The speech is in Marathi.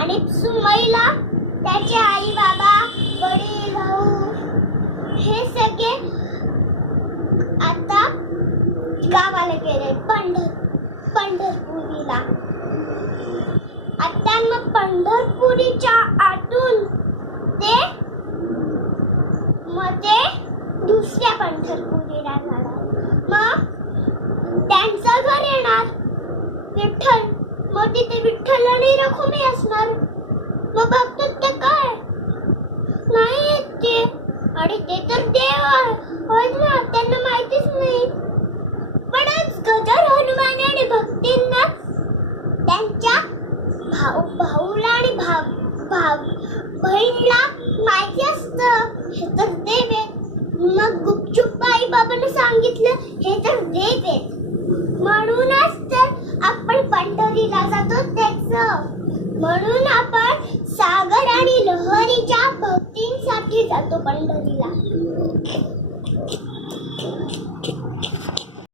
आणि सुमईला त्याचे आई बाबा वडील भाऊ हे सगळे आता गावाला गेले पंढरपुरीला. आता मग पंढरपुरीच्या आतून ते दुसऱ्या पंढरपुरीला जाणार. मग त्यांचं घर येणार विठ्ठल. मग तिथे विठ्ठल आणि रखुमाई असणार. मग बघतात ते काय नाही येत ते, आणि ते तर देव आहेत ना, त्यांना माहितीच नाही. पण आज गजर हनुमान आणि भक्तींना त्यांच्या भाऊला आणि बहिणीला माहिती असतं हे तर देव आहेत. मग गुपचूप आई बाबांना सांगितलं हे तर देव आहेत. म्हणूनच तर आपण पंढरीला जातो म्हणून आपण सागर आणि लहरीच्या भक्तींसाठी जातो पंढरीला.